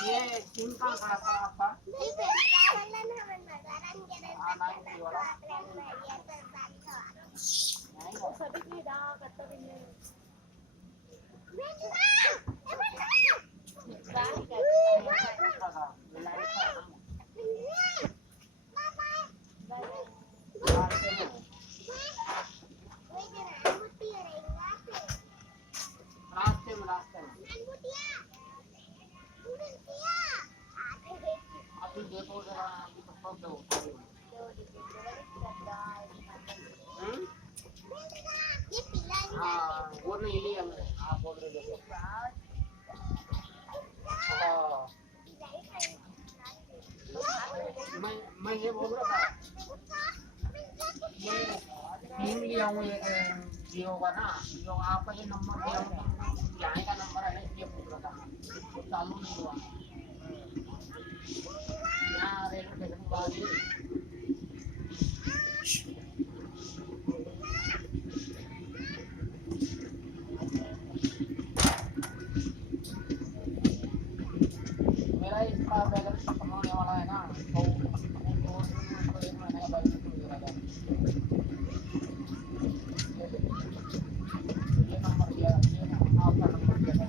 ये चिंता खाता apa? रास्ते में अभी देखो जरा अभी तो सब दो हाँ वो नहीं लिया मैंने आप बोल रहे थे हाँ मैं ये बोल रहा था ये सिम लिया हूँ ये जियो का ना जियो आपका ये नंबर दिया हूँ यहाँ का नंबर है ये पूछ रहा था चालू नहीं हुआ यहाँ रेलवे स्टेशन के बाद मेरा इसका बैलेंस खत्म होने वाला है ना तो एक महीने का बैलेंस मिल रहा ये नंबर दिया ये आपका नंबर दिया